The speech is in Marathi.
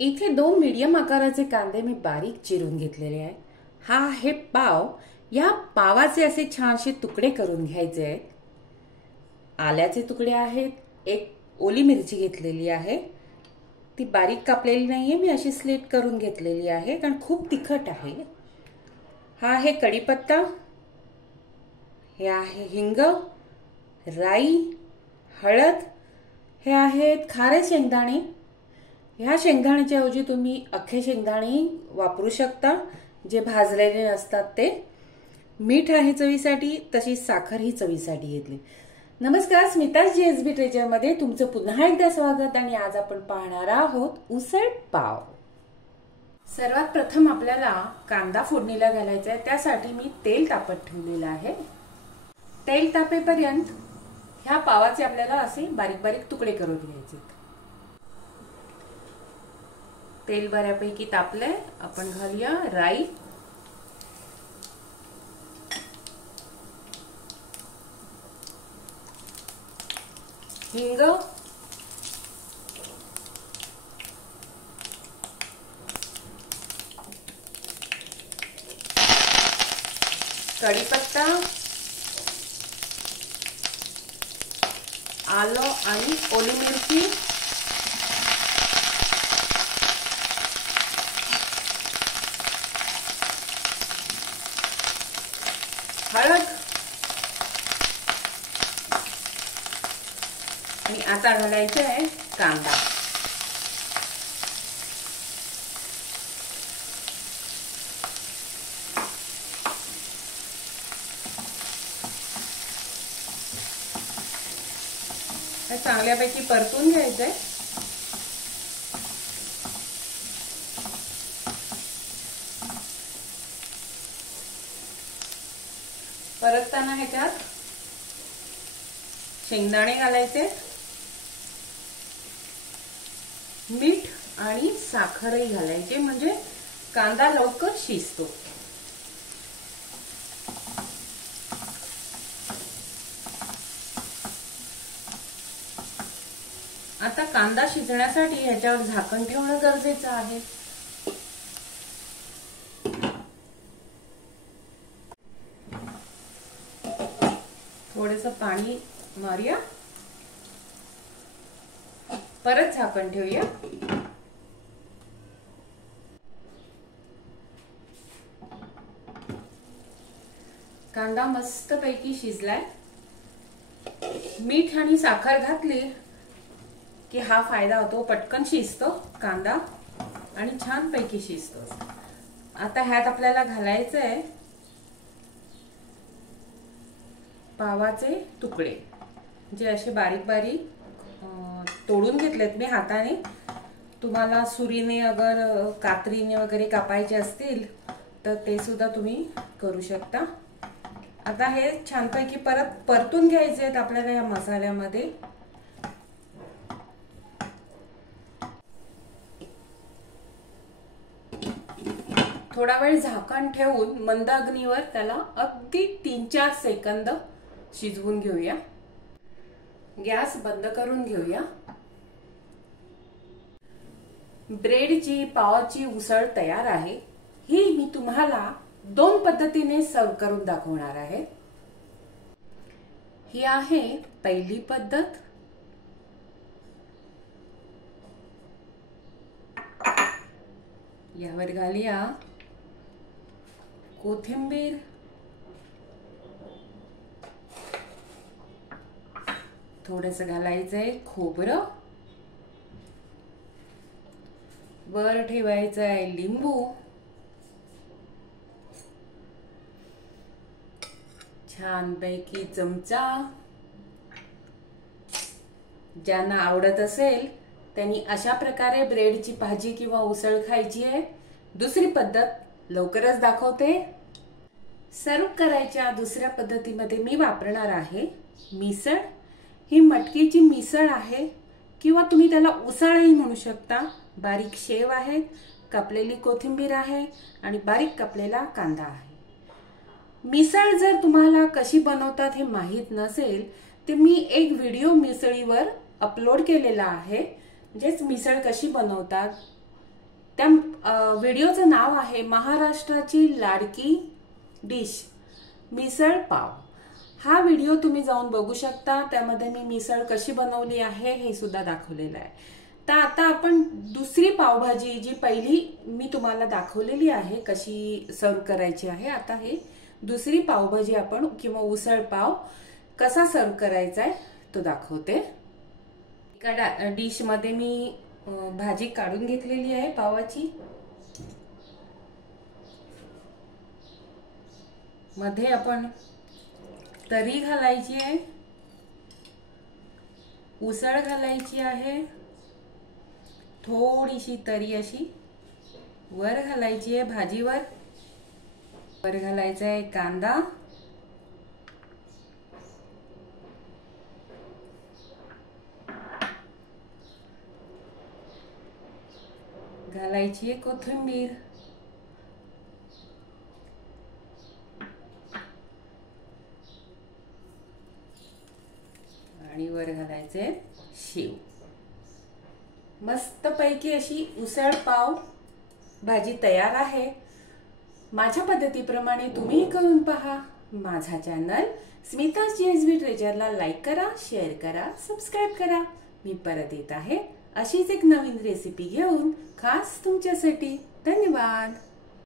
इथे 2 मीडियम आकाराचे कांदे मी बारीक चिरून घेतलेले आहे। हा आहे पाव। या पावाचे असे छानसे तुकडे करून घ्यायचे आहेत। आल्याचे तुकडे आहेत। एक ओली मिरची घेतलेली आहे, ती बारीक कापलेली नाहीये, मी अशी स्लिट करून घेतलेली आहे कारण खूप तिखट आहे। हा आहे कढीपत्ता, हे आहे हिंग, राई, हळद, हे आहेत खारे शेंगदाणे। ह्या शेंगदाण्याच्या ऐवजी तुम्ही अख्खे शेंगदाणे वापरू शकता, जे भाजलेले नसतात ते। मीठ आहे चवीसाठी, तशी साखर ही चवीसाठी घेतली। नमस्कार, स्मिताज जीएसबी ट्रेजर मध्ये तुमचं पुन्हा एकदा स्वागत। आणि आज आपण पाहणार आहोत उसळ पाव। सर्वात प्रथम आपल्याला कांदा फोडणीला घालायचा आहे, त्यासाठी मी तेल तापत ठेवलेलं आहे। तेल तापेपर्यंत ह्या पावाचे आपल्याला असे बारीक बारीक तुकडे करून घ्यायचे। तेल बऱ्यापैकी तापलंय, आपण घालूया राई, हिंग, कढीपत्ता, आलं आणि ओली मिरची, हळद आणि आता घालायचं आहे कांदा। हे चांगल्यापैकी परतून घ्यायचंय। परतताना ह्याच्यात शेंगदाणे घालायचे, मीठ आणि साखरही घालायचे, म्हणजे कांदा लवकर शिजतो। आता कांदा शिजण्यासाठी ह्याच्यावर झाकण ठेवणं गरजेचं आहे। थोडंसं पाणी मारूया, परत झाकण ठेवूया। कांदा मस्तपैकी शिजलाय। मीठ आणि साखर घातली की हा फायदा होतो, पटकन शिजतो कांदा आणि छान पैकी शिजतो। आता ह्यात आपल्याला घालायचंय पावाचे तुकडे, जे असे बारीक बारीक तोडून घेतलेत मी हाताने। तुम्हाला सुरीने अगर कात्रीने वगैरे कापायचे असतील तर ते सुद्धा तुम्ही करू शकता। आता हे छानपैकी परत परतून घ्यायचे आहेत आपल्याला या मसाल्यामध्ये। थोडा वेळ झाकण ठेवून मंद अग्नीवर त्याला अगदी 3-4 सेकंद शिजवून घेऊया। गॅस बंद करून घेऊया। ब्रेडची पावाची उसळ तयार आहे। ही मी तुम्हाला 2 पद्धतीने सर्व करून दाखवणार आहे। ही आहे पहिली पद्धत। यावर घालूया कोथिंबीर, थोडंसं घालायचंय खोबरं, वर ठेवायचंय लिंबू, छानपैकी चमचा। ज्यांना आवडत असेल त्यांनी अशा प्रकारे ब्रेडची भाजी किंवा उसळ खायची आहे। दुसरी पद्धत लवकरच दाखवते। सर्व करायच्या दुसऱ्या पद्धतीमध्ये मी वापरणार आहे मिसळ। ही मटकीची मिसळ आहे किंवा तुम्ही त्याला उसळही म्हणू शकता। बारीक शेव आहे, कापलेली कोथिंबीर आहे आणि बारीक कापलेला कांदा आहे। मिसळ जर तुम्हाला कशी बनवतात हे माहित नसेल तर मी एक व्हिडिओ मिसळीवर अपलोड केलेला आहे, म्हणजेच मिसळ कशी बनवतात त्या व्हिडिओचं नाव आहे महाराष्ट्राची लाडकी डिश मिसळ पाव। हा व्हिडिओ तुम्ही जाऊन बघू शकता, त्यामध्ये मी मिसळ कशी बनवली आहे हे सुद्धा दाखवलेलं आहे। तर आता आपण दुसरी पावभाजी, जी पहिली मी तुम्हाला दाखवलेली आहे कशी सर्व करायची आहे, आता हे दुसरी पावभाजी आपण किंवा उसळ पाव कसा सर्व करायचा आहे तो दाखवते। एका डिश मध्ये मी भाजी काढून घेतलेली आहे पावाची। मध्ये आपण तरी घालायची आहे, उसळ घालायची आहे, थोडीशी तरी अशी वर घालायची आहे भाजीवर। वर घालायचा आहे कांदा, घालायची आहे कोथिंबीर, आणि वर घालायचे शेव। मस्तपैकी अशी उसळ पाव भाजी तयार आहे। माझ्या पद्धतीप्रमाणे तुम्ही करून पहा। माझा चॅनल स्मिताज JSB ट्रेजरला लाईक करा, शेअर करा, सबस्क्राईब करा। मी परत येत आहे अशीच एक नवीन रेसिपी घेऊन खास तुमच्यासाठी। धन्यवाद।